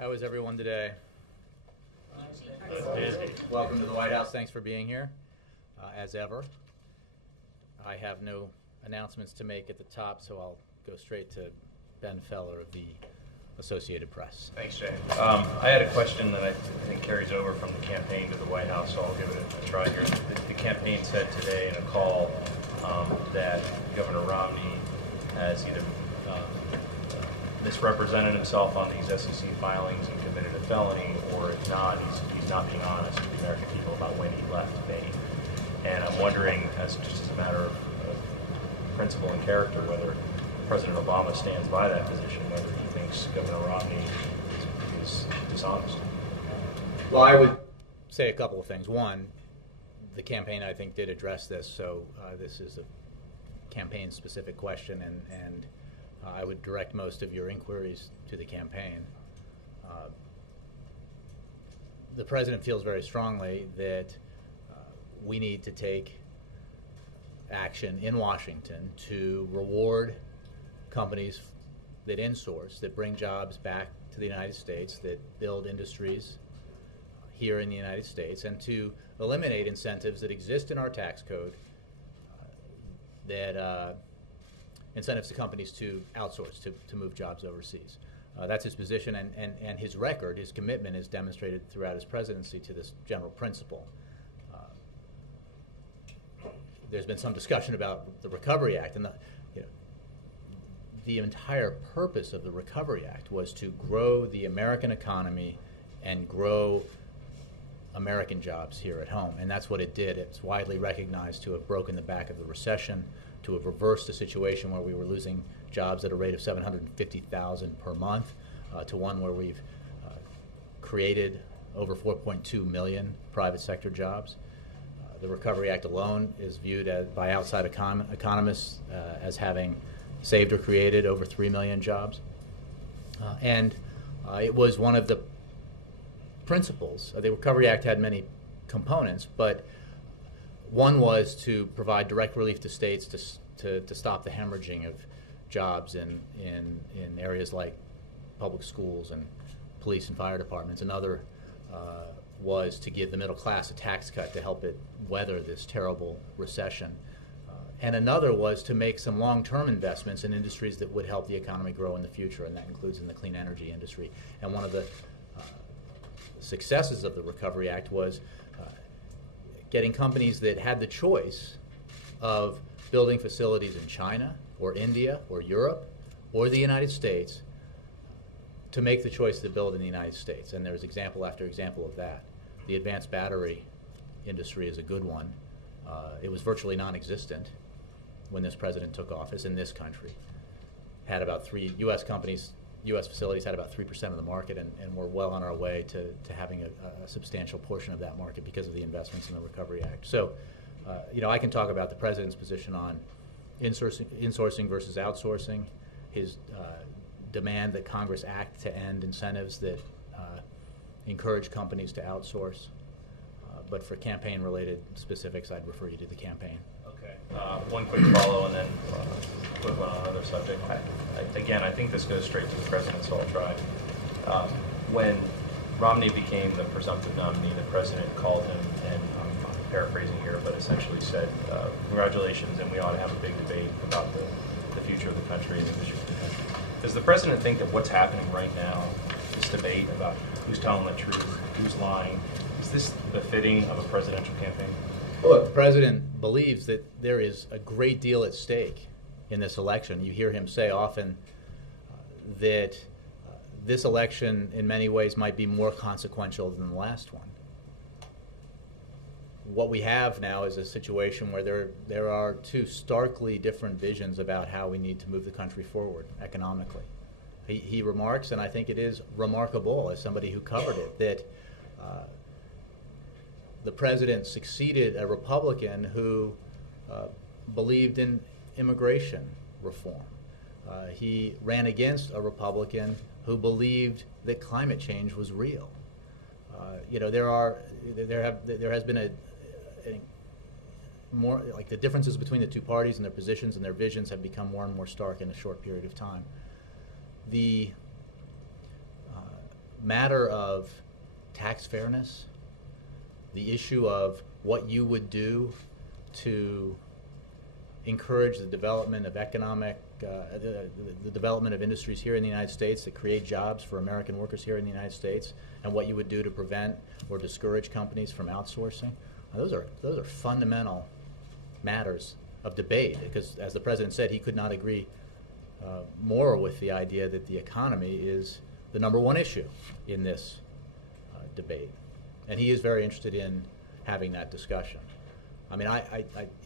How is everyone today? Busy. Welcome to the White House. Thanks for being here, as ever. I have no announcements to make at the top, so I'll go straight to Ben Feller of the Associated Press. Thanks, Jay. I had a question that I think carries over from the campaign to the White House, so I'll give it a try here. The campaign said today in a call that Governor Romney has either misrepresented himself on these SEC filings and committed a felony, or if not, he's not being honest with the American people about when he left Maine. And I'm wondering, as just as a matter of principle and character, whether President Obama stands by that position, whether he thinks Governor Romney is dishonest. Well, I would say a couple of things. One, the campaign, I think, did address this, so this is a campaign-specific question, and I would direct most of your inquiries to the campaign. The President feels very strongly that we need to take action in Washington to reward companies that insource, that bring jobs back to the United States, that build industries here in the United States, and to eliminate incentives that exist in our tax code that incentives to companies to outsource, to move jobs overseas. That's his position, and his record, his commitment is demonstrated throughout his presidency to this general principle. There's been some discussion about the Recovery Act, and the entire purpose of the Recovery Act was to grow the American economy and grow American jobs here at home, and that's what it did. It's widely recognized to have broken the back of the recession, to have reversed a situation where we were losing jobs at a rate of 750,000 per month, to one where we've created over 4.2 million private sector jobs. The Recovery Act alone is viewed by outside economists as having saved or created over 3 million jobs. And it was one of the principles. The Recovery Act had many components, but one was to provide direct relief to states to stop the hemorrhaging of jobs in areas like public schools and police and fire departments. Another was to give the middle class a tax cut to help it weather this terrible recession. And another was to make some long-term investments in industries that would help the economy grow in the future, and that includes in the clean energy industry. And one of the successes of the Recovery Act was getting companies that had the choice of building facilities in China or India or Europe or the United States to make the choice to build in the United States. And there's example after example of that. The advanced battery industry is a good one. It was virtually non-existent when this president took office in this country. Had about U.S. facilities had about 3% of the market, and we're well on our way to having a substantial portion of that market because of the investments in the Recovery Act. So, I can talk about the president's position on insourcing versus outsourcing, his demand that Congress act to end incentives that encourage companies to outsource. But for campaign-related specifics, I'd refer you to the campaign. Okay. One quick follow and then a quick one on another subject. I think this goes straight to the president, so I'll try. When Romney became the presumptive nominee, the president called him, and I'm paraphrasing here, but essentially said, congratulations, and we ought to have a big debate about the future of the country and the vision of the country. Does the president think that what's happening right now, this debate about who's telling the truth, who's lying, is this befitting of a presidential campaign? Well, look, the president believes that there is a great deal at stake in this election. You hear him say often that this election in many ways might be more consequential than the last one. What we have now is a situation where there are two starkly different visions about how we need to move the country forward economically. He remarks, and I think it is remarkable as somebody who covered it, that the president succeeded a Republican who believed in immigration reform. He ran against a Republican who believed that climate change was real. There has been more like the differences between the two parties and their positions and their visions have become more and more stark in a short period of time. The matter of tax fairness, the issue of what you would do to encourage the development of the development of industries here in the United States that create jobs for American workers here in the United States, and what you would do to prevent or discourage companies from outsourcing. Those are fundamental matters of debate, because as the President said, he could not agree more with the idea that the economy is the number one issue in this debate. And he is very interested in having that discussion. I mean,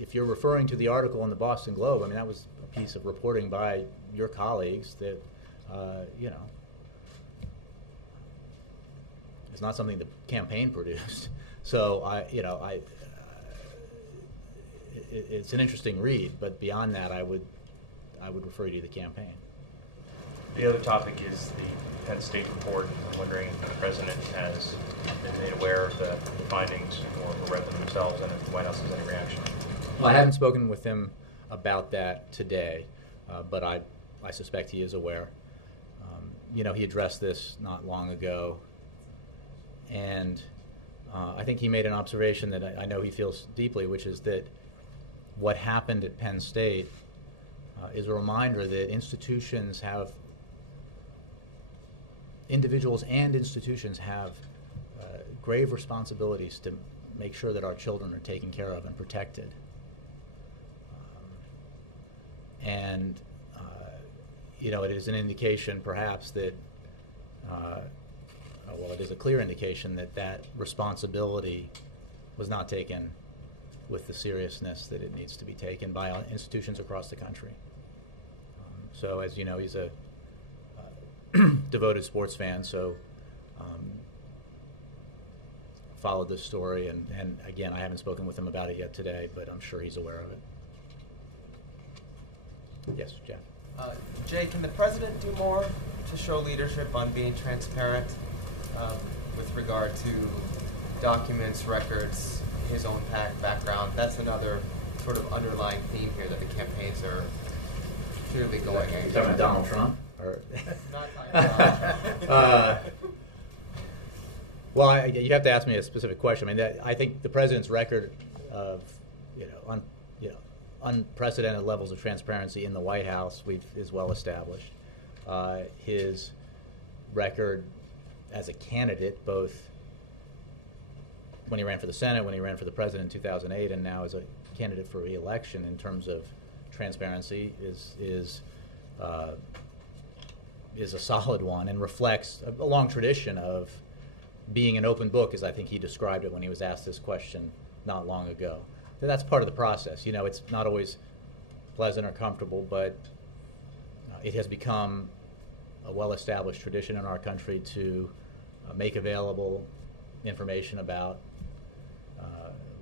if you're referring to the article in the Boston Globe, I mean, that was a piece of reporting by your colleagues that, it's not something the campaign produced. So, it's an interesting read, but beyond that, I would refer you to the campaign. The other topic is the Penn State report. I'm wondering if the President has been made aware of the findings or read them themselves, and if the White House has any reaction. Well, I haven't spoken with him about that today, but I suspect he is aware. He addressed this not long ago, and I think he made an observation that I know he feels deeply, which is that what happened at Penn State is a reminder that individuals and institutions have grave responsibilities to make sure that our children are taken care of and protected. It is an indication perhaps that, it is a clear indication that that responsibility was not taken with the seriousness that it needs to be taken by institutions across the country. So as you know, he's a devoted sports fan, so followed this story, and again, I haven't spoken with him about it yet today, but I'm sure he's aware of it. Yes, Jeff. Jay, can the President do more to show leadership on being transparent with regard to documents, records, his own background? That's another sort of underlying theme here that the campaigns are clearly going at. You talking about Donald Trump? Or Not talking about Donald Trump. Well, you have to ask me a specific question. I mean, I think the President's record of unprecedented levels of transparency in the White House is well established. His record as a candidate, both when he ran for the Senate, when he ran for the President in 2008, and now as a candidate for re-election, in terms of transparency, is a solid one and reflects a long tradition of being an open book, as I think he described it when he was asked this question not long ago. So that's part of the process. It's not always pleasant or comfortable, but it has become a well-established tradition in our country to make available information about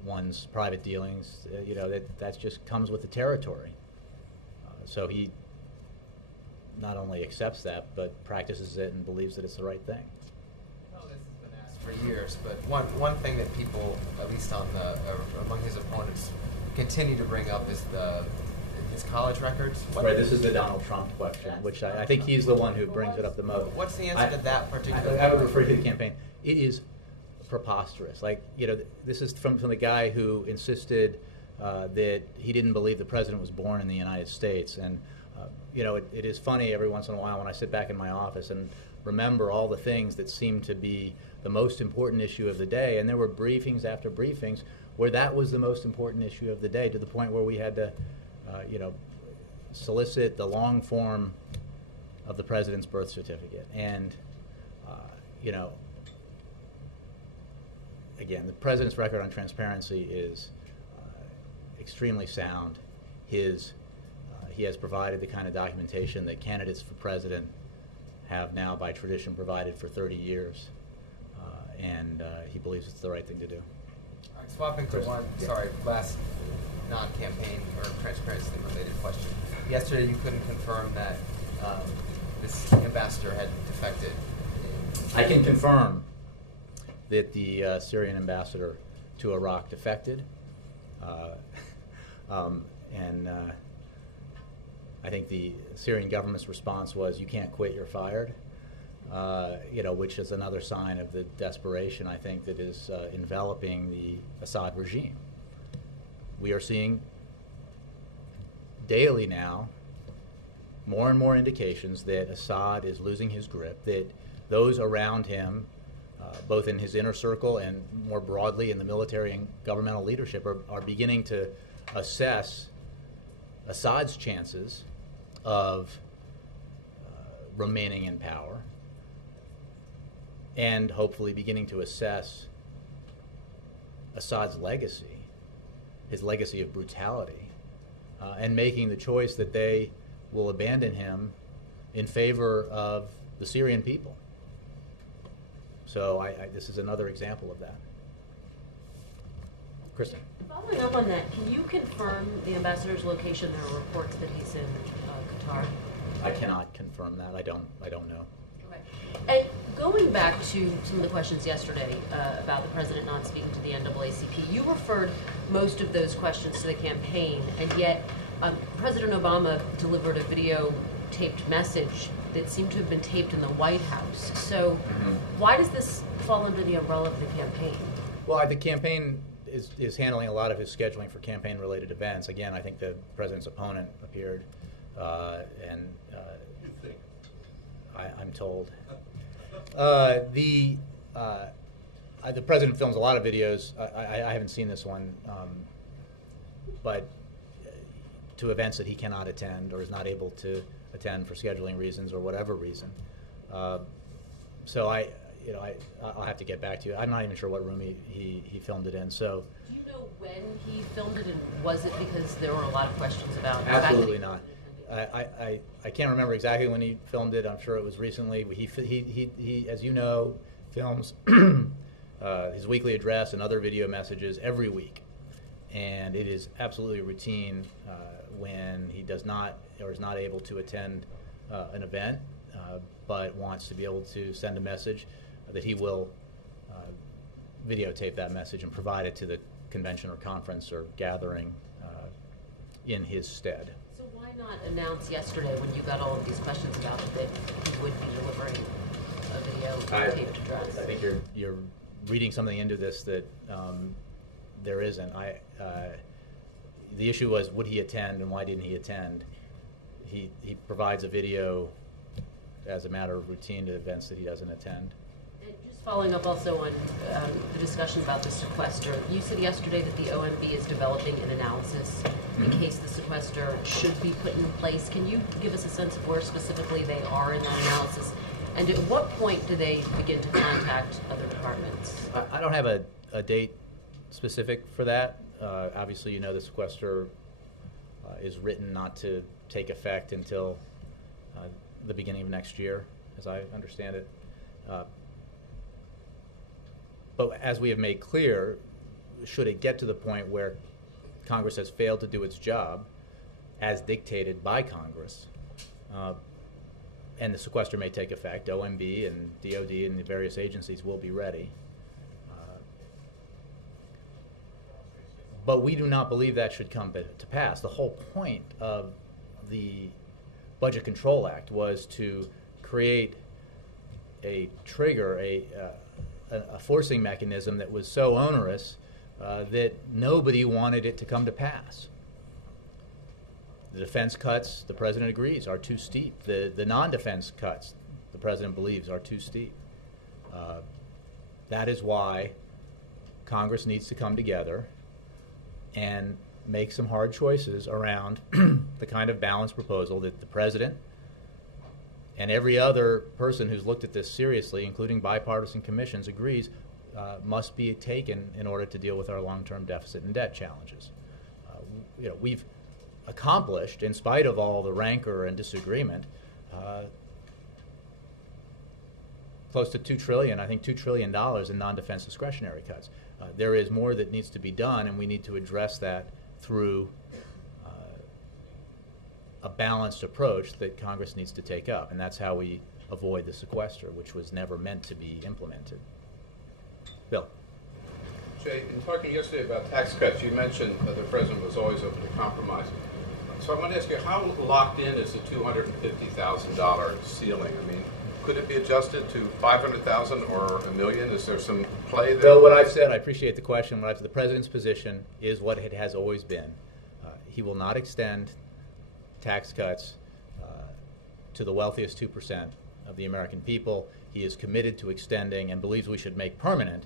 one's private dealings. That just comes with the territory. So he not only accepts that, but practices it and believes that it's the right thing. This has been asked for years, but one thing that people, at least among his opponents, continue to bring up is his college records. Right, this is the Donald Trump question, which I think he's the one who brings it up the most. What's the answer to that particular I would refer to the campaign. It is preposterous. This is from the guy who insisted that he didn't believe the President was born in the United States. And it is funny every once in a while when I sit back in my office and remember all the things that seem to be the most important issue of the day. And there were briefings after briefings where that was the most important issue of the day, to the point where we had to, solicit the long form of the President's birth certificate. And, again, the President's record on transparency is extremely sound. He has provided the kind of documentation that candidates for President have now by tradition provided for 30 years. And he believes it's the right thing to do. All right, swapping to last non-campaign or transparency-related question. Yesterday you couldn't confirm that this ambassador had defected. I can confirm that the Syrian ambassador to Iraq defected. And I think the Syrian government's response was, "You can't quit, you're fired." which is another sign of the desperation, I think, that is enveloping the Assad regime. We are seeing daily now more and more indications that Assad is losing his grip, that those around him, both in his inner circle and more broadly in the military and governmental leadership, are beginning to assess Assad's chances of remaining in power, and hopefully beginning to assess Assad's legacy, his legacy of brutality, and making the choice that they will abandon him in favor of the Syrian people. So this is another example of that. Kristen. Following up on that, can you confirm the ambassador's location? There are reports that he's in Qatar. I cannot confirm that. I don't know. Okay. And going back to some of the questions yesterday about the president not speaking to the NAACP, you referred most of those questions to the campaign, and yet President Obama delivered a video-taped message that seemed to have been taped in the White House. So why does this fall under the umbrella of the campaign? Well, the campaign is handling a lot of his scheduling for campaign-related events. Again, I think the president's opponent appeared, and You think? I'm told. The president films a lot of videos. I haven't seen this one, but to events that he cannot attend or is not able to attend for scheduling reasons or whatever reason. So I'll have to get back to you. I'm not even sure what room he filmed it in. So. Do you know when he filmed it, and was it because there were a lot of questions about? Absolutely not. I can't remember exactly when he filmed it. I'm sure it was recently. He as you know, films his weekly address and other video messages every week, and it is absolutely routine when he does not or is not able to attend an event, but wants to be able to send a message, that he will videotape that message and provide it to the convention or conference or gathering in his stead. So why not announce yesterday, when you got all of these questions about it, that he would be delivering a video taped address? I think you're reading something into this that there isn't. The issue was, would he attend and why didn't he attend? He provides a video as a matter of routine to events that he doesn't attend. And just following up also on the discussion about the sequester, you said yesterday that the OMB is developing an analysis in case the sequester should be put in place. Can you give us a sense of where specifically they are in that analysis? And at what point do they begin to contact other departments? I don't have a date specific for that. Obviously, you know, the sequester is written not to take effect until the beginning of next year, as I understand it. But as we have made clear, should it get to the point where Congress has failed to do its job, as dictated by Congress, and the sequester may take effect, OMB and DOD and the various agencies will be ready. But we do not believe that should come to pass. The whole point of the Budget Control Act was to create a trigger, a forcing mechanism that was so onerous that nobody wanted it to come to pass. The defense cuts, the president agrees, are too steep. The non-defense cuts, the president believes, are too steep. That is why Congress needs to come together and make some hard choices around the kind of balanced proposal that the president and every other person who's looked at this seriously, including bipartisan commissions, agrees must be taken in order to deal with our long-term deficit and debt challenges. We've accomplished, in spite of all the rancor and disagreement, close to $2 trillion, I think $2 trillion in non-defense discretionary cuts. There is more that needs to be done, and we need to address that through a balanced approach that Congress needs to take up, and that's how we avoid the sequester, which was never meant to be implemented. Bill. Jay, in talking yesterday about tax cuts, you mentioned the president was always open to compromise. So I want to ask you, how locked in is the $250,000 ceiling? I mean, Could it be adjusted to 500,000 or $1 million? Is there some play there? Well, what I've said, I appreciate the question. What I've said, the president's position is what it has always been. He will not extend tax cuts to the wealthiest 2% of the American people. He is committed to extending and believes we should make permanent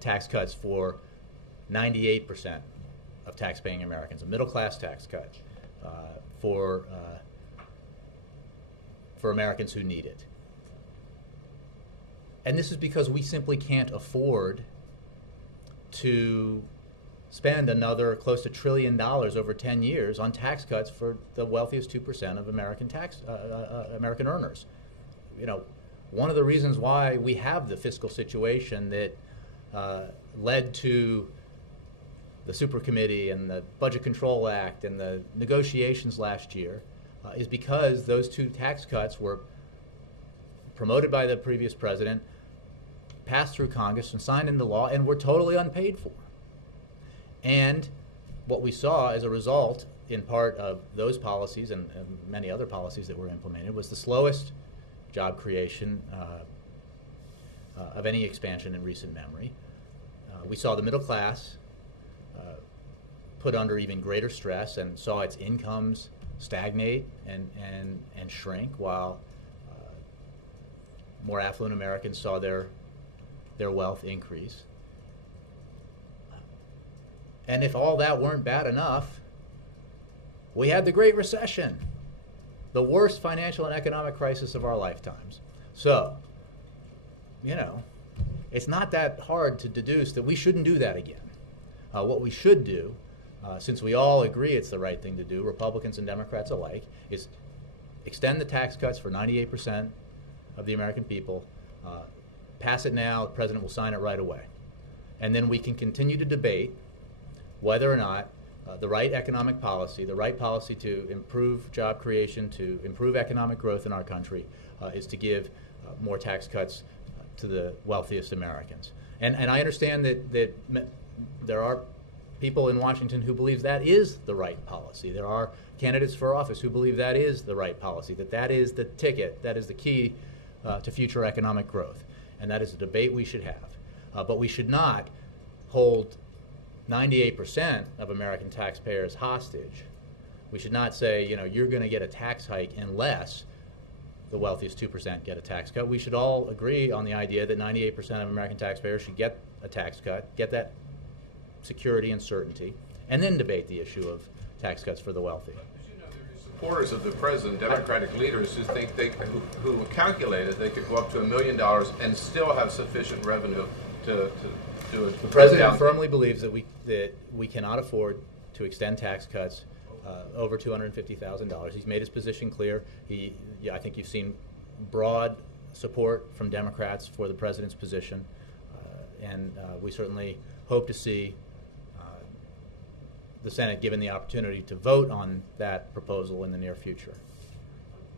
tax cuts for 98% of tax-paying Americans, a middle-class tax cut for Americans who need it. And this is because we simply can't afford to spend another close to $1 trillion over 10 years on tax cuts for the wealthiest 2% of American earners. You know, one of the reasons why we have the fiscal situation that led to the Super Committee and the Budget Control Act and the negotiations last year is because those two tax cuts were promoted by the previous president, passed through Congress and signed into law, and were totally unpaid for. And what we saw as a result, in part of those policies and many other policies that were implemented, was the slowest job creation of any expansion in recent memory. We saw the middle class put under even greater stress and saw its incomes stagnate and shrink, while more affluent Americans saw their wealth increase. And if all that weren't bad enough, we had the Great Recession, the worst financial and economic crisis of our lifetimes. So, you know, it's not that hard to deduce that we shouldn't do that again. What we should do, since we all agree it's the right thing to do, Republicans and Democrats alike, is extend the tax cuts for 98% of the American people, pass it now, the president will sign it right away. And then we can continue to debate whether or not the right economic policy, the right policy to improve job creation, to improve economic growth in our country, is to give more tax cuts to the wealthiest Americans. And I understand that there are people in Washington who believe that is the right policy. There are candidates for office who believe that is the right policy, that is the ticket, that is the key to future economic growth. And that is a debate we should have. But we should not hold 98% of American taxpayers hostage. We should not say, you know, you're going to get a tax hike unless the wealthiest 2% get a tax cut. We should all agree on the idea that 98% of American taxpayers should get a tax cut, get that security and certainty, and then debate the issue of tax cuts for the wealthy. As you know, there are supporters of the president, Democratic leaders, who think who calculated they could go up to $1 million and still have sufficient revenue to do it. The president firmly believes that we cannot afford to extend tax cuts over $250,000. He's made his position clear. I think you've seen broad support from Democrats for the president's position, and we certainly hope to see the Senate given the opportunity to vote on that proposal in the near future.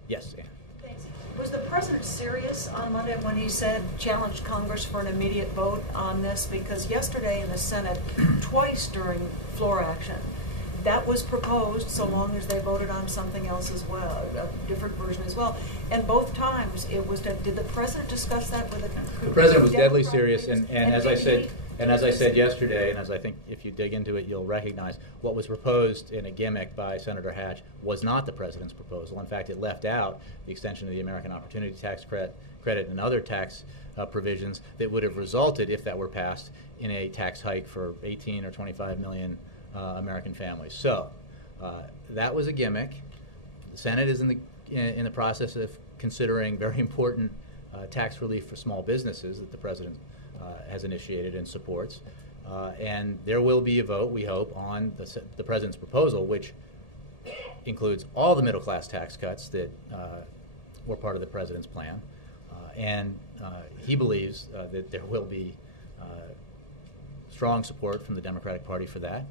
Yes, Ann. Thanks. Was the president serious on Monday when he said, challenged Congress for an immediate vote on this? Because yesterday in the Senate, twice during floor action, that was proposed so long as they voted on something else as well, a different version as well. And both times it was, did the president discuss that with the president was deadly serious, and as I said yesterday, and as I think if you dig into it, you'll recognize what was proposed in a gimmick by Senator Hatch was not the president's proposal. In fact, it left out the extension of the American Opportunity Tax Credit and other tax provisions that would have resulted, if that were passed, in a tax hike for 18 or 25 million American families. So that was a gimmick. The Senate is in the process of considering very important tax relief for small businesses that the president has initiated and supports. And there will be a vote, we hope, on the president's proposal, which includes all the middle-class tax cuts that were part of the president's plan. And he believes that there will be strong support from the Democratic Party for that,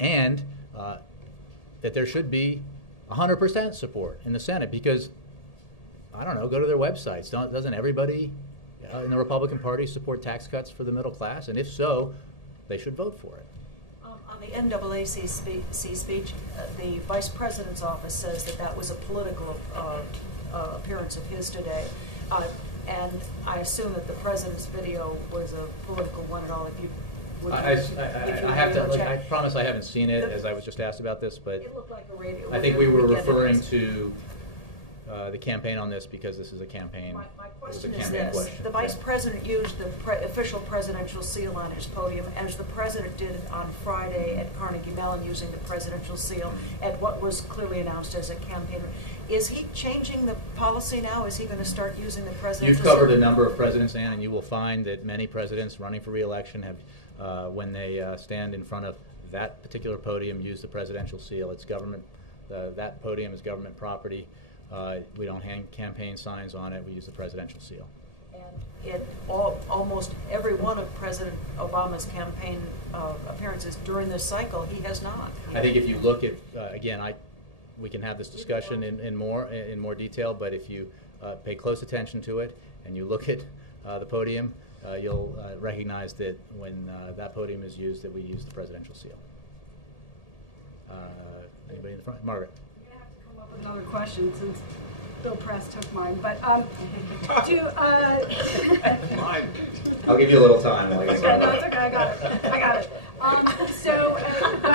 and that there should be 100% support in the Senate, because, I don't know, go to their websites. Doesn't everybody in the Republican Party support tax cuts for the middle class? And if so, they should vote for it. On the NAACP speech, the Vice President's office says that was a political appearance of his today. And I assume that the president's video was a political one at all. If you would, I have to. Like, I check. promise I haven't seen it, as I was just asked about this, but It looked like a radio. I think we were weekend referring news. to the campaign on this because this is a campaign. My it was question a is campaign this: question. the vice Yeah. president used the official presidential seal on his podium, as the president did on Friday at Carnegie Mellon, using the presidential seal at what was clearly announced as a campaign. Is he changing the policy now? Is he going to start using the presidential You've seal? covered a number of presidents, Ann, and you will find that many presidents running for re-election have, when they stand in front of that particular podium, use the presidential seal. It's government. That podium is government property. We don't hang campaign signs on it. We use the presidential seal. And in almost every one of President Obama's campaign appearances during this cycle, he has not. I think if you look at, again, we can have this discussion in more detail, but if you pay close attention to it and you look at the podium, you'll recognize that when that podium is used, that we use the presidential seal. Anybody in the front? Margaret. I'm going to have to come up with another question since Bill Press took mine. But Mine. I'll give you a little time. While you okay, no, it's okay. I got it.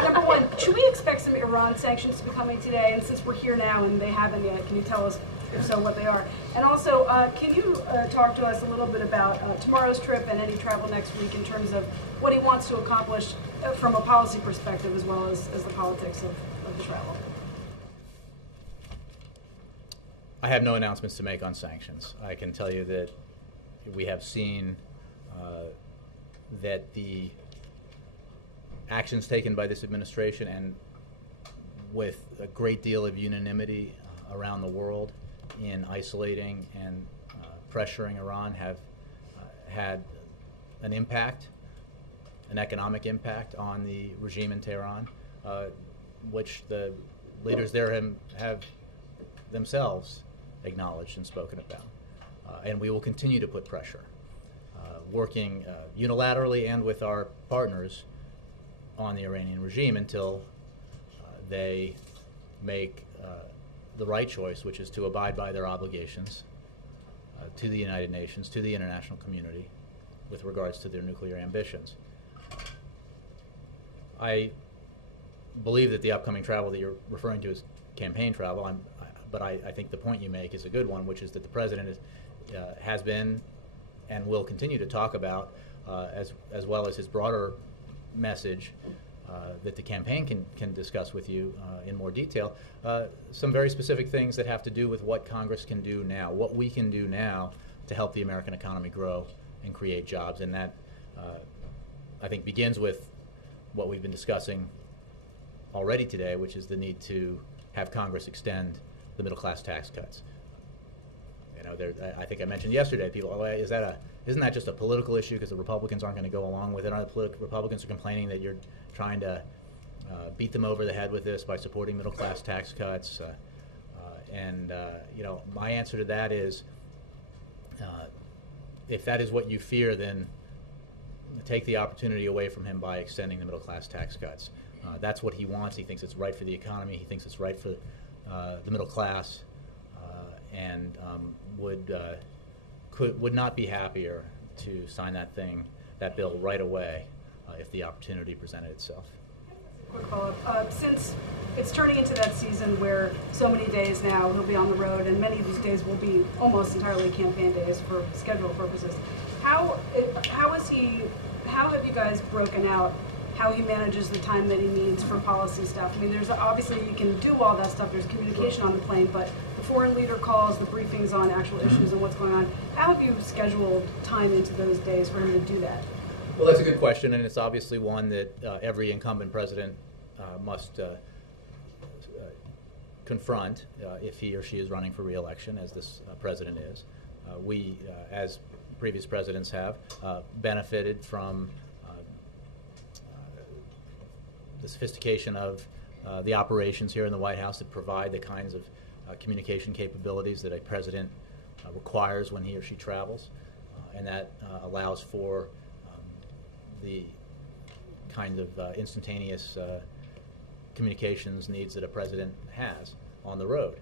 Number one, should we expect some Iran sanctions to be coming today? And since we're here now and they haven't yet, can you tell us, if so, what they are? And also, can you talk to us a little bit about tomorrow's trip and any travel next week in terms of what he wants to accomplish from a policy perspective as well as the politics of the travel? I have no announcements to make on sanctions. I can tell you that we have seen that the actions taken by this administration, and with a great deal of unanimity around the world in isolating and pressuring Iran, have had an impact, an economic impact on the regime in Tehran, which the leaders there have themselves acknowledged and spoken about. And we will continue to put pressure, working unilaterally and with our partners on the Iranian regime until they make the right choice, which is to abide by their obligations to the United Nations, to the international community, with regards to their nuclear ambitions. I believe that the upcoming travel that you're referring to is campaign travel, but I think the point you make is a good one, which is that the president has been and will continue to talk about, as well as his broader message that the campaign can discuss with you in more detail, some very specific things that have to do with what Congress can do now, what we can do now to help the American economy grow and create jobs. And that, I think, begins with what we've been discussing already today, which is the need to have Congress extend the middle class tax cuts. You know, I think I mentioned yesterday, people, isn't that just a political issue because the Republicans aren't going to go along with it? Republicans are complaining that you're trying to beat them over the head with this by supporting middle class tax cuts. You know, my answer to that is, if that is what you fear, then take the opportunity away from him by extending the middle class tax cuts. That's what he wants. He thinks it's right for the economy. He thinks it's right for the middle class, and would not be happier to sign that bill right away if the opportunity presented itself. Quick follow-up. Since it's turning into that season where so many days now he'll be on the road, and many of these days will be almost entirely campaign days for schedule purposes, how have you guys broken out how he manages the time that he needs for policy stuff? I mean, there's obviously, you can do all that stuff. There's communication on the plane, but the foreign leader calls, the briefings on actual issues and what's going on. How have you scheduled time into those days for him to do that? Well, that's a good question, and it's obviously one that every incumbent president must confront if he or she is running for re-election, as this president is. We, as previous presidents have, benefited from the sophistication of the operations here in the White House that provide the kinds of communication capabilities that a president requires when he or she travels, and that allows for the kind of instantaneous communications needs that a president has on the road.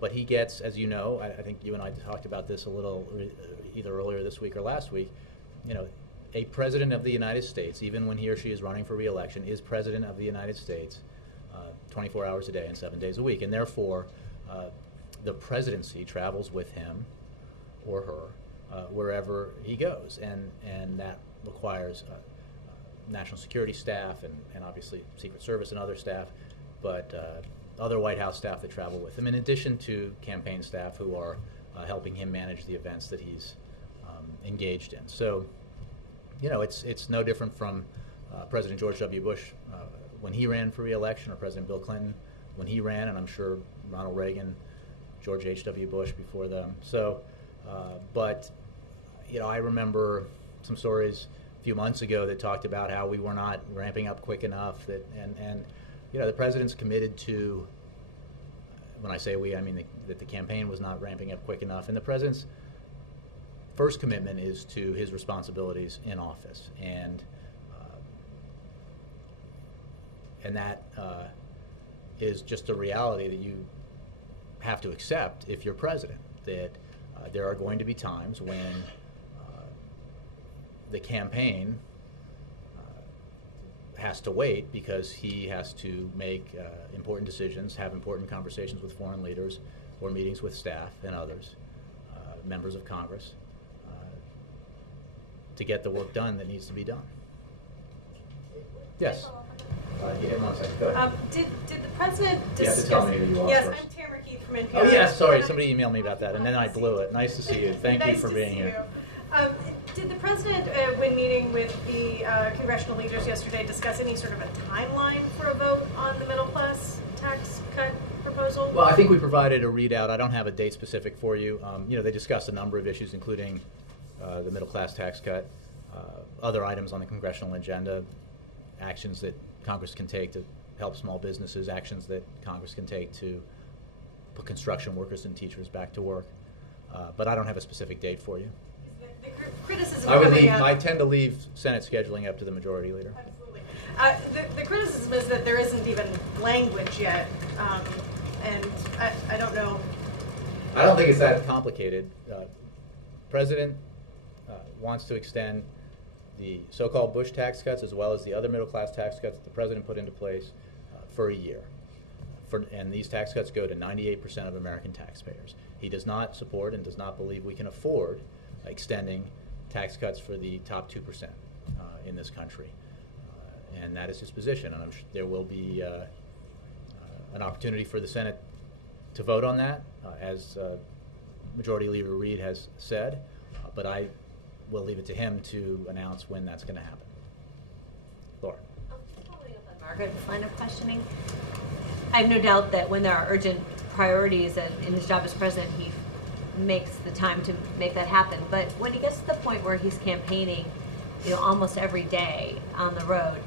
But he gets, as you know, I think you and I talked about this a little either earlier this week or last week, a president of the United States, even when he or she is running for re-election, is president of the United States 24 hours a day and 7 days a week. And therefore, the presidency travels with him or her wherever he goes. And that requires national security staff and obviously Secret Service and other staff, but other White House staff that travel with him, in addition to campaign staff who are helping him manage the events that he's engaged in. So, it's no different from President George W. Bush when he ran for re-election, or President Bill Clinton when he ran, and I'm sure Ronald Reagan, George H.W. Bush before them. So, but I remember some stories a few months ago that talked about how we were not ramping up quick enough. And the president's committed to. When I say we, I mean that the campaign was not ramping up quick enough, and the president's first commitment is to his responsibilities in office, and that is just a reality that you have to accept if you're president, that there are going to be times when the campaign has to wait because he has to make important decisions, have important conversations with foreign leaders, or meetings with staff and others, members of Congress, to get the work done that needs to be done. Yes. Yeah, 1 second. Go ahead. Did the president You have to tell me who you are Yes, first. I'm Tamara Keith from NPR. Oh, yes, sorry, somebody emailed me about that, and then I blew it. Nice to see you. Thank you Nice for to being see here. you. Did the president, when meeting with the congressional leaders yesterday, discuss any sort of a timeline for a vote on the middle class tax cut proposal? Well, I think we provided a readout. I don't have a date specific for you. They discussed a number of issues, including the middle class tax cut, other items on the congressional agenda, actions that Congress can take to help small businesses, actions that Congress can take to put construction workers and teachers back to work. But I don't have a specific date for you. The criticism I tend to leave Senate scheduling up to the majority leader. Absolutely. The criticism is that there isn't even language yet, and I don't know. I don't think it's that complicated. President wants to extend the so-called Bush tax cuts as well as the other middle-class tax cuts that the president put into place for a year. And these tax cuts go to 98% of American taxpayers. He does not support and does not believe we can afford extending tax cuts for the top 2% in this country. And that is his position. And I'm sure there will be an opportunity for the Senate to vote on that, as Majority Leader Reid has said. But I will leave it to him to announce when that's going to happen. Laura. Following up on Margaret's line of questioning, I have no doubt that when there are urgent priorities and in his job as president, he makes the time to make that happen. But when he gets to the point where he's campaigning, almost every day on the road,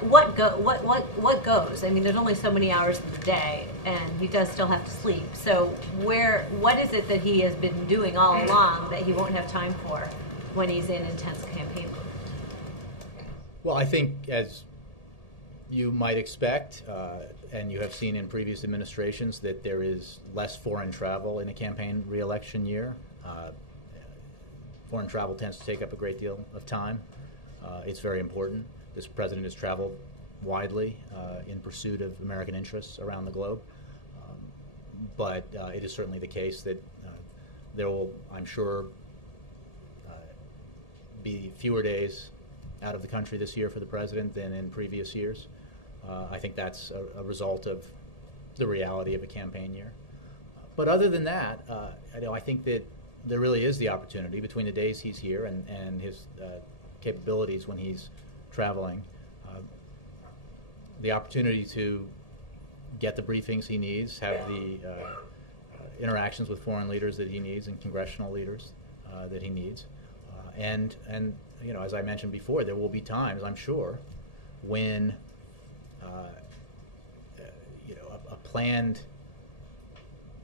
what goes? I mean, there's only so many hours in the day, and he does still have to sleep. So what is it that he has been doing all along that he won't have time for when he's in intense campaign mode? Well, I think as you might expect, and you have seen in previous administrations, that there is less foreign travel in a campaign re-election year. Foreign travel tends to take up a great deal of time. It's very important. This president has traveled widely in pursuit of American interests around the globe. But it is certainly the case that there will, I'm sure, be fewer days out of the country this year for the president than in previous years. I think that's a result of the reality of a campaign year. But other than that, I think that there really is the opportunity between the days he's here and his capabilities when he's traveling, the opportunity to get the briefings he needs, have the interactions with foreign leaders that he needs and congressional leaders that he needs. And as I mentioned before, there will be times, I'm sure, when a planned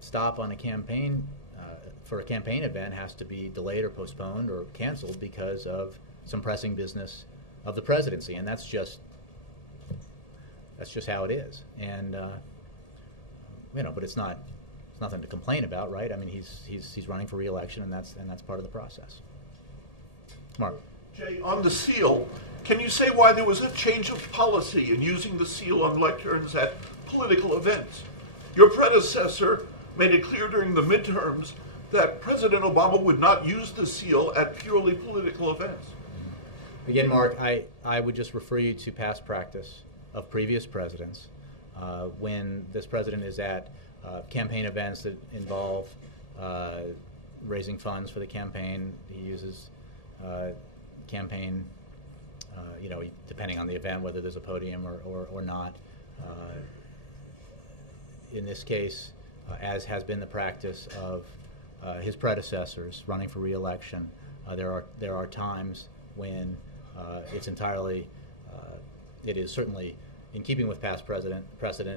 stop on a campaign for a campaign event has to be delayed or postponed or canceled because of some pressing business of the presidency, and that's just how it is. And but it's not nothing to complain about, right? I mean, he's running for re-election, and that's part of the process. Mark. Jay, on the seal, can you say why there was a change of policy in using the seal on lecterns at political events? Your predecessor made it clear during the midterms that President Obama would not use the seal at purely political events. Again, Mark, I would just refer you to past practice of previous presidents. When this president is at campaign events that involve raising funds for the campaign, he uses campaign, depending on the event, whether there's a podium or not. In this case, as has been the practice of his predecessors running for re-election, there are times when it's entirely, it is certainly in keeping with past precedent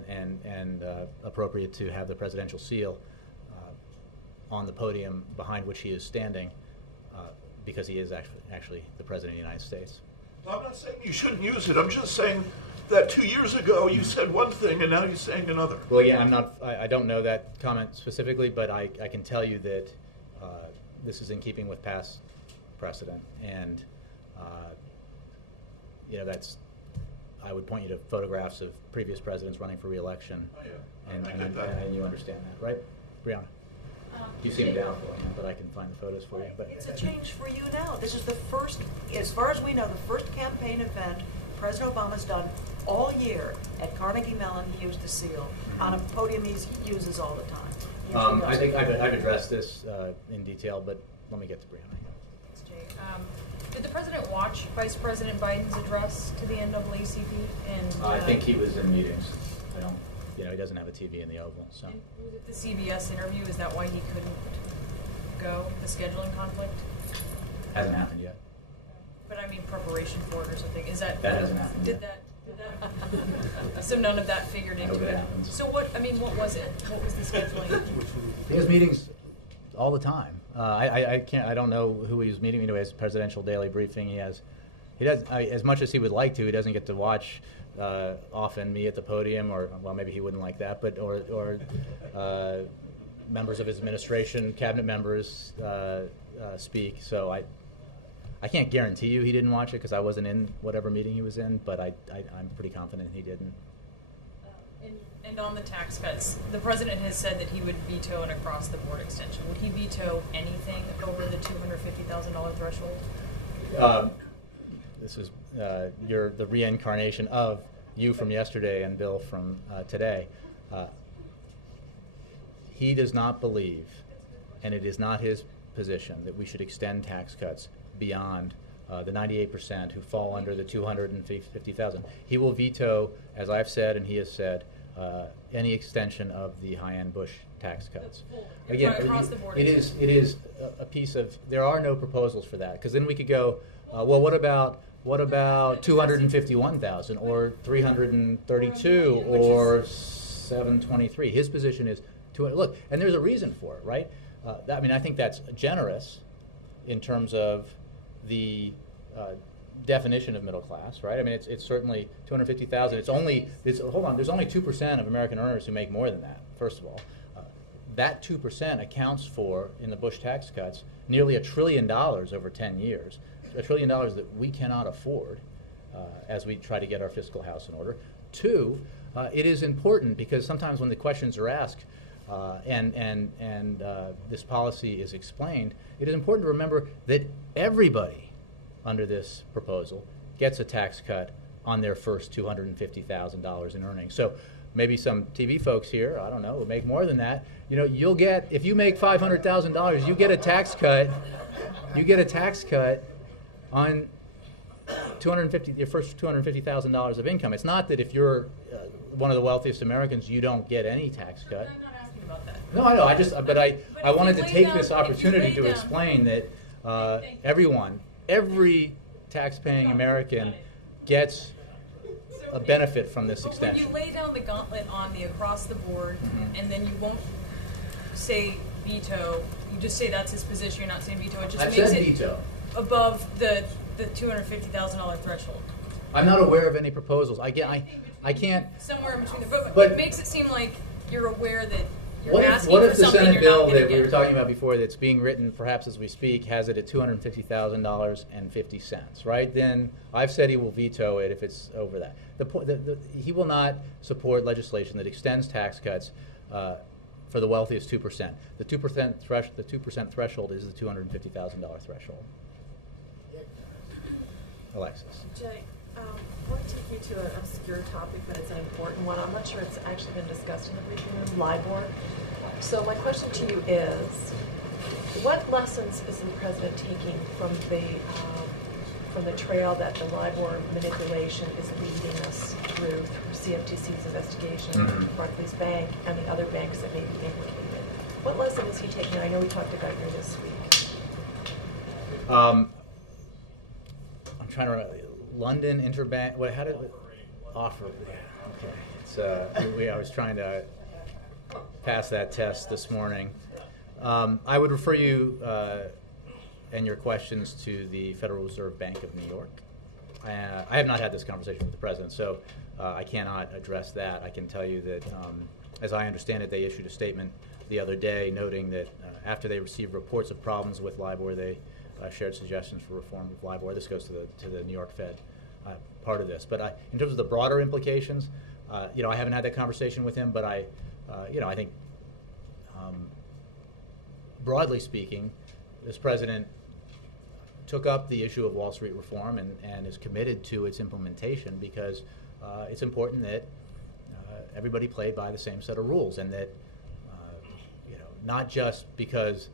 and appropriate to have the presidential seal on the podium behind which he is standing, because he is actually the President of the United States. Well, I'm not saying you shouldn't use it. I'm just saying that 2 years ago you said one thing and now you're saying another. Well, yeah, I don't know that comment specifically, but I can tell you that this is in keeping with past precedent, and I would point you to photographs of previous presidents running for re-election, Oh, yeah. and you understand that, right, Brianna? You seem doubtful, but I can find the photos for you. But It's a change for you now. This is the first, as far as we know, the first campaign event President Obama's done all year. At Carnegie Mellon, he used the seal. On a podium he uses all the time. I think I've addressed this in detail, but let me get to Brianna. Thanks, Jay. Did the president watch Vice President Biden's address to the NAACP? And I think he was in meetings. I don't. He doesn't have a TV in the Oval, so. And was it the CBS interview? Is that why he couldn't go? The scheduling conflict? Hasn't happened yet. But I mean, preparation for it or something. Is that hasn't happened Did yet. that? So none of that figured into it. Happens. So what? I mean, what was it? What was the scheduling? He has meetings all the time. I can't. I don't know who he was meeting. He has presidential daily briefing. He does. As much as he would like to, he doesn't get to watch often me at the podium, or well, maybe he wouldn't like that, but or members of his administration, cabinet members speak. So I can't guarantee you he didn't watch it because I wasn't in whatever meeting he was in, but I'm pretty confident he didn't. And on the tax cuts, the president has said that he would veto an across-the-board extension. Would he veto anything over the $250,000 threshold? This is the reincarnation of you from yesterday and Bill from today. He does not believe, and it is not his position, that we should extend tax cuts beyond the 98% who fall under the 250,000. He will veto, as I've said and he has said, any extension of the high-end Bush tax cuts. Again, across the board it is a piece of. There are no proposals for that, because then we could go. Well, what about 251,000 or 332 or 723? His position is 200. Look, and there's a reason for it, right? I mean, I think that's generous in terms of the definition of middle class, right? I mean, it's certainly 250,000. Hold on. There's only 2% of American earners who make more than that. First of all, that 2% accounts for, in the Bush tax cuts, nearly $1 trillion over 10 years. $1 trillion that we cannot afford as we try to get our fiscal house in order. Two, it is important because sometimes when the questions are asked and this policy is explained, it is important to remember that everybody under this proposal gets a tax cut on their first $250,000 in earnings. So maybe some TV folks here, I don't know, will make more than that. You'll get, if you make $500,000, you get a tax cut. You get a tax cut on your first $250,000 of income. It's not that if you're one of the wealthiest Americans, you don't get any tax cut. I'm not asking about that. No, I know. But I wanted to take this down, opportunity to explain that every tax-paying American gets a benefit from this extension. When you lay down the gauntlet on the across the board, and then you won't say veto, you just say that's his position. You're not saying veto. It just I've makes said it veto. above the $250,000 threshold. I'm not aware of any proposals. I can't. Somewhere in between the, but But- it makes it seem like you're aware that You're asking what for if the something Senate you're bill not gonna that we get. were talking about before, that's being written perhaps as we speak, has it at $250,000.50, right? Then I've said he will veto it if it's over that. He will not support legislation that extends tax cuts for the wealthiest 2%. The 2% threshold is the $250,000 threshold. Alexis. Jay, I want to take you to an obscure topic, but it's an important one. I'm not sure it's actually been discussed in the briefing room, LIBOR. So my question to you is, what lessons is the president taking from the trail that the LIBOR manipulation is leading us through CFTC's investigation, Barclays Bank, and the other banks that may be implicated? What lesson is he taking? I know we talked about you this week. I'm trying to London interbank. What? How did it offer? Yeah, okay. It's I was trying to pass that test this morning. I would refer you and your questions to the Federal Reserve Bank of New York. I have not had this conversation with the president, so I cannot address that. I can tell you that, as I understand it, they issued a statement the other day noting that after they received reports of problems with LIBOR, they shared suggestions for reform of LIBOR. This goes to the New York Fed part of this. But in terms of the broader implications, I haven't had that conversation with him. But I think broadly speaking, this president took up the issue of Wall Street reform and is committed to its implementation because it's important that everybody play by the same set of rules, and that not just because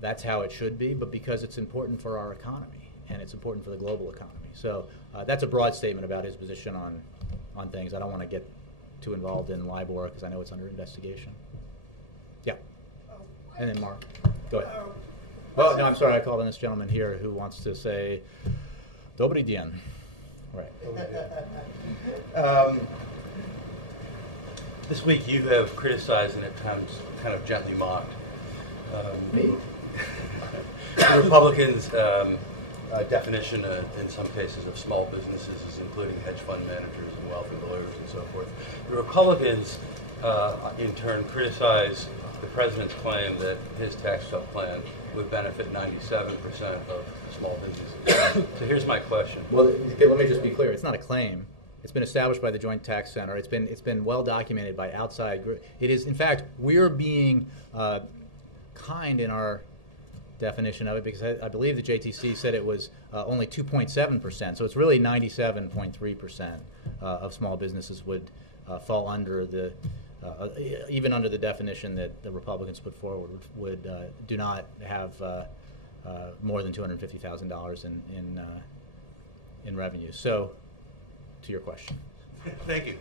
that's how it should be, but because it's important for our economy and it's important for the global economy. So that's a broad statement about his position on things. I don't want to get too involved in LIBOR because I know it's under investigation. Yeah. And then Mark, go ahead. Well, no, I'm sorry. I called on this gentleman here who wants to say Dobry dien. Right. This week you have criticized and at times kind of gently mocked Me? the Republicans' definition in some cases of small businesses is including hedge fund managers and wealth builders and so forth. The Republicans in turn criticize the president's claim that his tax cut plan would benefit 97% of small businesses. So here's my question. Well, let me just be clear. It's not a claim. It's been established by the Joint Tax Center. It's been well documented by outside groups. It is, in fact, we're being kind in our definition of it because I believe the JTC said it was only 2.7%. So it's really 97.3% of small businesses would fall under the even under the definition that the Republicans put forward would do not have more than $250,000 in revenue. So, to your question. Thank you.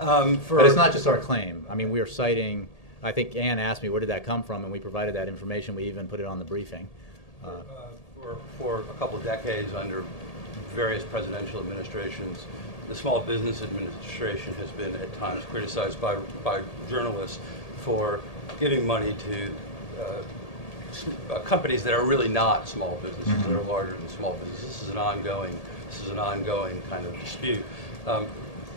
But it's not just our claim. I mean, we are citing. I think Ann asked me where did that come from, and we provided that information. We even put it on the briefing. For a couple of decades under various presidential administrations, the Small Business Administration has been at times criticized by journalists for giving money to companies that are really not small businesses, that are larger than small businesses. This is an ongoing kind of dispute.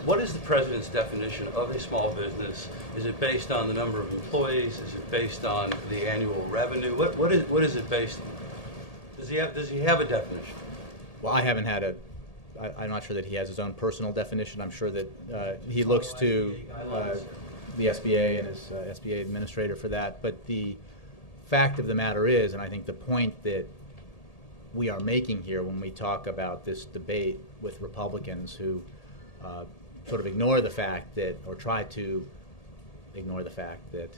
What is the president's definition of a small business? Is it based on the number of employees? Is it based on the annual revenue? What is it based on? Does he have a definition? Well, I haven't had I'm not sure that he has his own personal definition. I'm sure that he looks to the SBA and his SBA administrator for that. But the fact of the matter is, and I think the point that we are making here when we talk about this debate with Republicans who sort of ignore the fact that, or try to ignore the fact that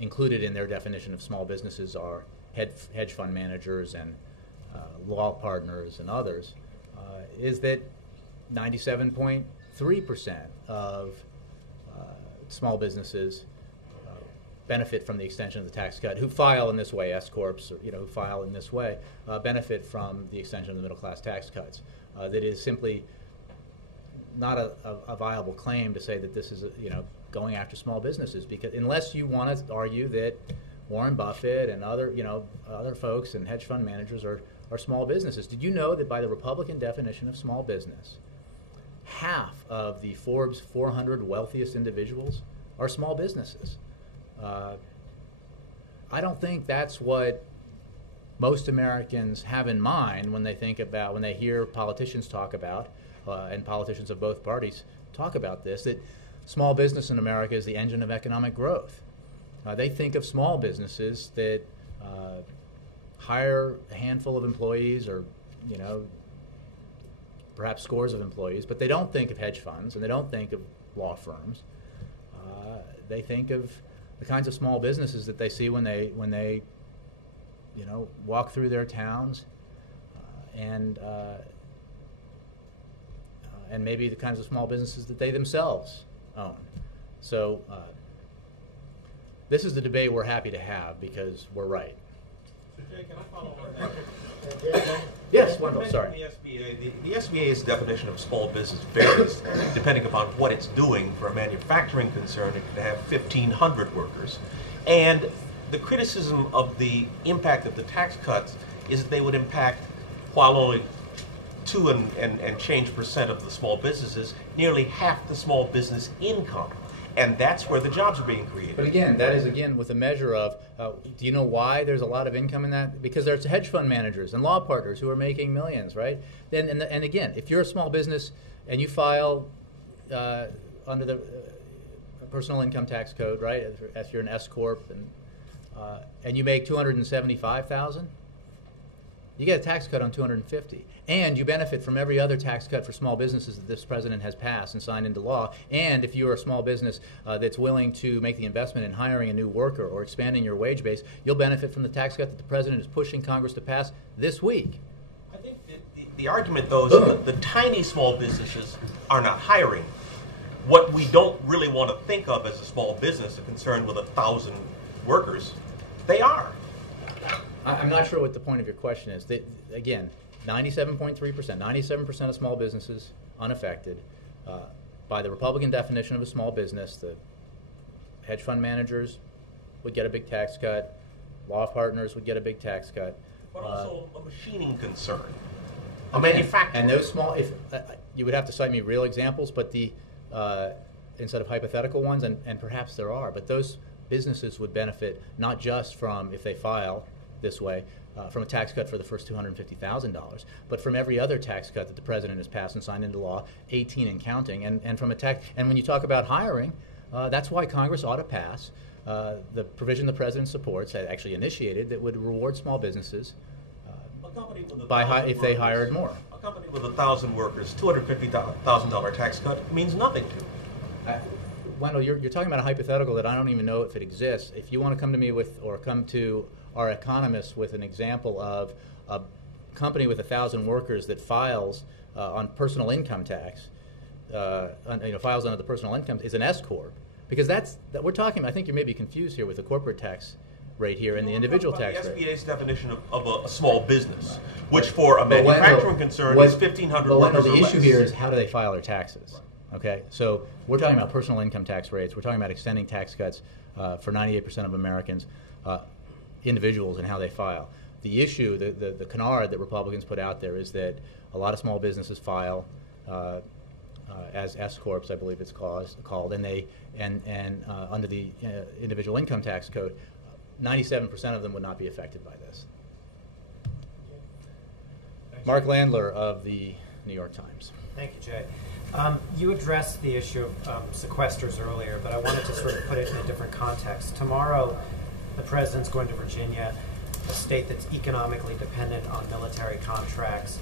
included in their definition of small businesses are hedge fund managers and law partners and others, is that 97.3% of small businesses benefit from the extension of the tax cut, who file in this way, S-corps, or, who file in this way, benefit from the extension of the middle class tax cuts. That is simply not a viable claim to say that this is, going after small businesses, because unless you want to argue that Warren Buffett and other folks and hedge fund managers are small businesses. Did you know that by the Republican definition of small business, half of the Forbes 400 wealthiest individuals are small businesses. I don't think that's what most Americans have in mind when they think about, when they hear politicians talk about, and politicians of both parties talk about this, that small business in America is the engine of economic growth. They think of small businesses that hire a handful of employees, or perhaps scores of employees, but they don't think of hedge funds and they don't think of law firms. They think of the kinds of small businesses that they see when they walk through their towns, and maybe the kinds of small businesses that they themselves own. So this is the debate we're happy to have because we're right. So Jay, can I follow up on that? Yes, Wendell, sorry. The SBA's definition of small business varies depending upon what it's doing. For a manufacturing concern, it could have 1,500 workers. And the criticism of the impact of the tax cuts is that they would impact, while only 2 and change percent of the small businesses, nearly half the small business income. And that's where the jobs are being created. But again, that is with a measure of, do you know why there's a lot of income in that? Because there's hedge fund managers and law partners who are making millions, right? And again, if you're a small business and you file under the personal income tax code, right, if you're an S corp and you make $275,000, you get a tax cut on $250,000, and you benefit from every other tax cut for small businesses that this president has passed and signed into law. And if you're a small business that's willing to make the investment in hiring a new worker or expanding your wage base, you'll benefit from the tax cut that the president is pushing Congress to pass this week. I think the argument, though, is that the tiny small businesses are not hiring. What we don't really want to think of as a small business, a concern with 1,000 workers, they are. I'm not sure what the point of your question is. Again, 97.3%, 97% of small businesses unaffected. By the Republican definition of a small business, the hedge fund managers would get a big tax cut, law partners would get a big tax cut. But also a machining concern, a manufacturer. And those small, you would have to cite me real examples, but instead of hypothetical ones, and perhaps there are, but those businesses would benefit not just from, if they file this way, from a tax cut for the first $250,000, but from every other tax cut that the president has passed and signed into law, 18 and counting, and from a tax. And when you talk about hiring, that's why Congress ought to pass the provision the president supports, actually initiated, that would reward small businesses if they hired more. A company with 1,000 workers, $250,000 tax cut means nothing to. Wendell, you're talking about a hypothetical that I don't even know if it exists. If you want to come to me with, or come to our economists with an example of a company with 1,000 workers that files on personal income tax, files under the personal income, is an S corp, because we're talking. I think you may be confused here with the corporate tax rate here and the individual tax rate. The SBA's definition of a small business, which for a manufacturing concern is 1,500 workers or less. The issue here is how do they file their taxes? Okay, so we're talking about personal income tax rates. We're talking about extending tax cuts for 98% of Americans, individuals, and how they file. The issue, the canard that Republicans put out there is that a lot of small businesses file as S corps, I believe it's called, and under the individual income tax code, 97% of them would not be affected by this. Mark Landler of the New York Times. Thank you, Jay. You addressed the issue of sequesters earlier, but I wanted to sort of put it in a different context. Tomorrow, the president's going to Virginia, a state that's economically dependent on military contracts.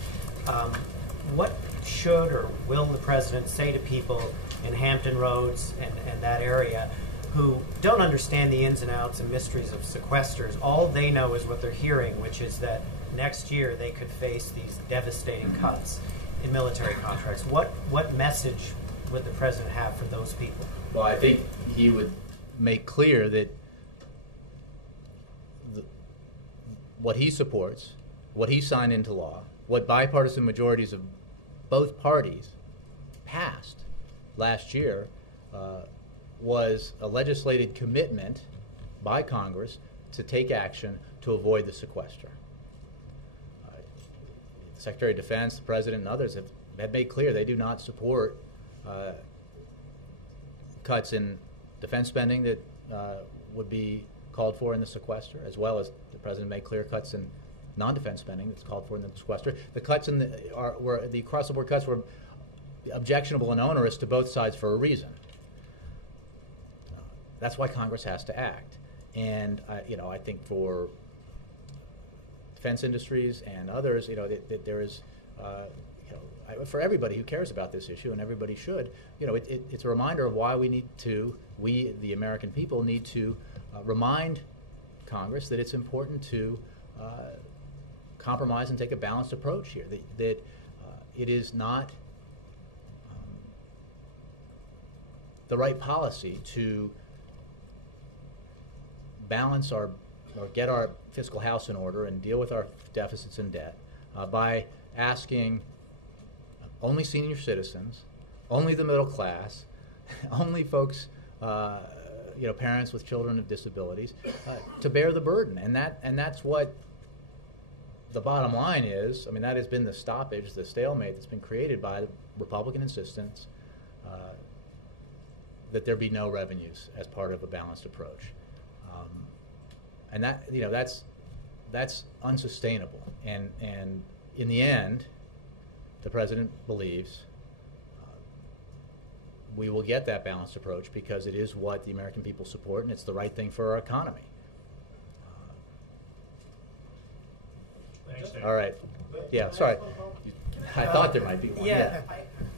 What should or will the president say to people in Hampton Roads and that area who don't understand the ins and outs and mysteries of sequesters? All they know is what they're hearing, which is that next year they could face these devastating cuts in military contracts. What message would the president have for those people? Well, I think he would make clear that what he supports, what he signed into law, what bipartisan majorities of both parties passed last year was a legislated commitment by Congress to take action to avoid the sequester. The Secretary of Defense, the President, and others have made clear they do not support cuts in defense spending that would be called for in the sequester, as well as the president made clear cuts in non-defense spending that's called for in the sequester. The cuts in the across-the-board cuts were objectionable and onerous to both sides for a reason. That's why Congress has to act. And I think for defense industries and others, that there is, for everybody who cares about this issue, and everybody should, it's a reminder of why we, the American people, need to remind Congress that it's important to compromise and take a balanced approach here. That it is not the right policy to balance or get our fiscal house in order and deal with our deficits and debt by asking only senior citizens, only the middle class, only folks, parents with children with disabilities, to bear the burden, and that's what the bottom line is. I mean, that has been the stoppage, the stalemate that's been created by the Republican insistence that there be no revenues as part of a balanced approach, and that's unsustainable. And in the end, the president believes we will get that balanced approach because it is what the American people support, and it's the right thing for our economy. Thanks, all right. Yeah, sorry. I thought there might be one. Yeah,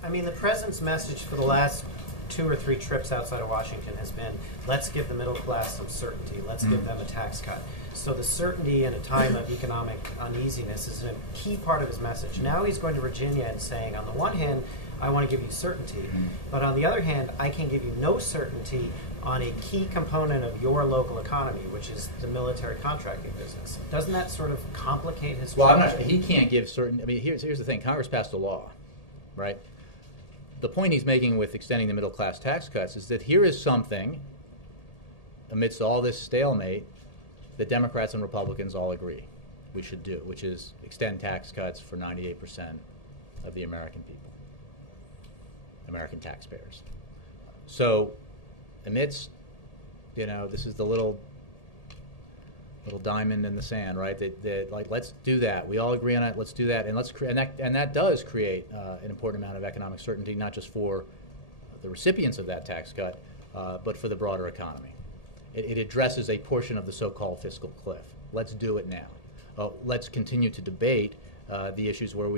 I mean, the president's message for the last 2 or 3 trips outside of Washington has been, let's give the middle class some certainty. Let's give them a tax cut. So the certainty in a time of economic uneasiness is a key part of his message. Now he's going to Virginia and saying, on the one hand, I want to give you certainty, but on the other hand, I can give you no certainty on a key component of your local economy, which is the military contracting business. Doesn't that sort of complicate his strategy? Well, he can't give certain. I mean, here's the thing. Congress passed a law, right? The point he's making with extending the middle class tax cuts is that here is something, amidst all this stalemate, that Democrats and Republicans all agree we should do, which is extend tax cuts for 98% of the American people, American taxpayers. So amidst, this is the little diamond in the sand, right? That like, let's do that. We all agree on it. Let's do that, and that does create an important amount of economic certainty, not just for the recipients of that tax cut, but for the broader economy. It addresses a portion of the so-called fiscal cliff. Let's do it now. Let's continue to debate the issues where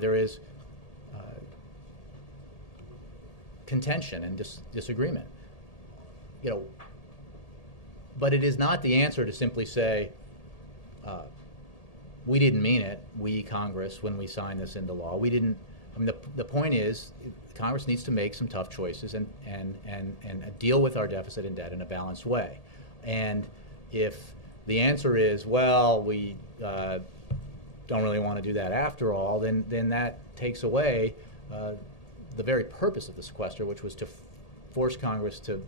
there is contention and disagreement. But it is not the answer to simply say, we didn't mean it, we, Congress, when we signed this into law. We didn't. I mean, the point is, Congress needs to make some tough choices and deal with our deficit and debt in a balanced way. And if the answer is, well, we don't really want to do that after all, then that takes away the very purpose of the sequester, which was to force Congress to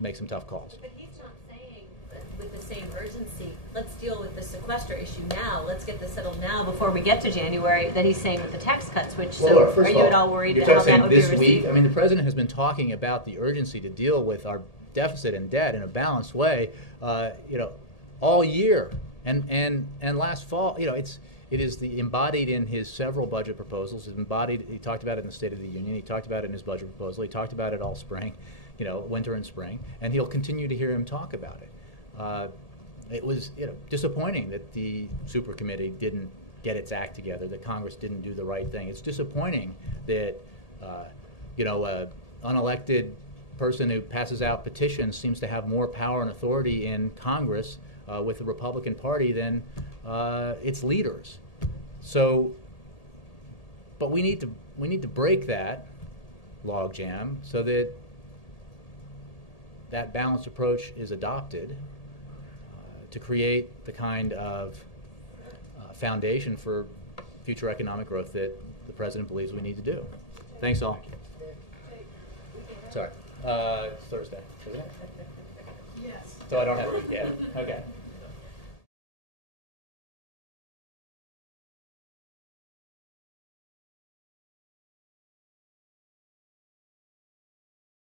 make some tough calls. But he's not saying with the same urgency, let's deal with the sequester issue now, let's get this settled now before we get to January, that he's saying with the tax cuts, which, well, so are you at all worried about how that would be this received? week? I mean, the president has been talking about the urgency to deal with our deficit and debt in a balanced way, all year. And last fall, it is embodied in his several budget proposals. It's embodied. He talked about it in the State of the Union. He talked about it in his budget proposal. He talked about it all spring, winter and spring, and he'll continue to hear him talk about it. It was disappointing that the super committee didn't get its act together, that Congress didn't do the right thing. It's disappointing that an unelected person who passes out petitions seems to have more power and authority in Congress with the Republican Party than its leaders. So, but we need to break that logjam so that balanced approach is adopted to create the kind of foundation for future economic growth that the president believes we need to do. Thanks all. Sorry, it's Thursday. Yes. So I don't have a weekend. Okay.